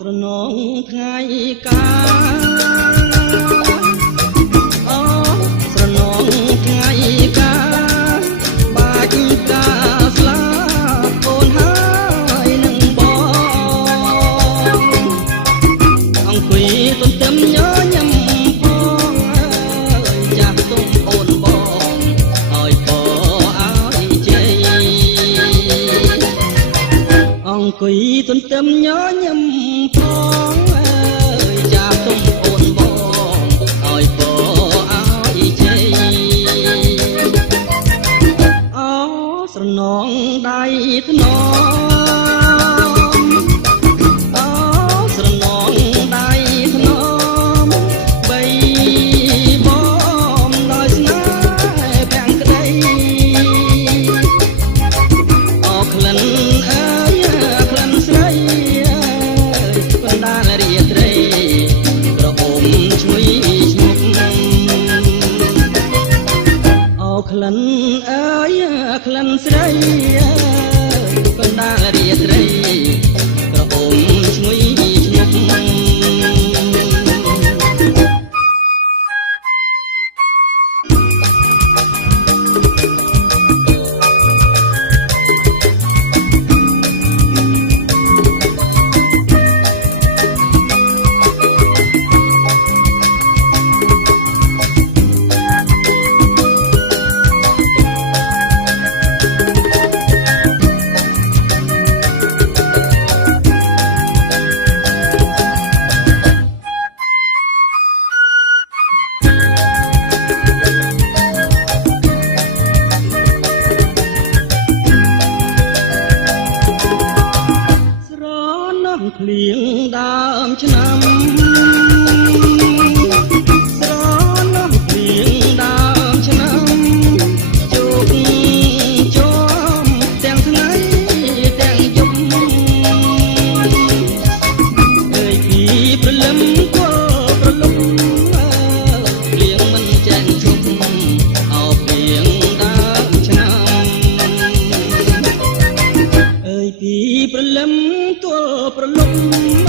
ស្រណងថ្ងៃកាអូស្រណងថ្ងៃកាបាច់កាស្លាប់អូនហើយនឹងបងអង្គុយទន្ទឹមញញឹមផងចាស់ទុំអូនបងឲ្យពោឲ្យជ័យអង្គុយទន្ទឹមញញឹមផងចាស់ទុំអូនបងឲ្យពោឲ្យជ័យអូស្រណងដៃធ្នមអូស្រណងដៃធ្នមបីបំដោយស្នេហ៍ប្រាំងក្តីអូក្លិនអើយក្លិនស្រីកណ្ដាលរាត្រីក្រអូមឈ្ងុយឈ្ងុកអូក្លិនអើយក្លិនស្រីកណ្ដាលរាត្រីក្រអូមឈ្ងុយឈ្ងុកភ្លៀងដើមឆ្នាំស្រណោះភ្លៀងដើមឆ្នាំជោគជុំទាំងថ្ងៃទាំងយប់អើយពីព្រលឹមគល់ប្រលប់ភ្លៀងមិនចាញ់ឈប់អោភ្លៀងដើមឆ្នាំអើយពីព្រលឹមទល់ប្រលប់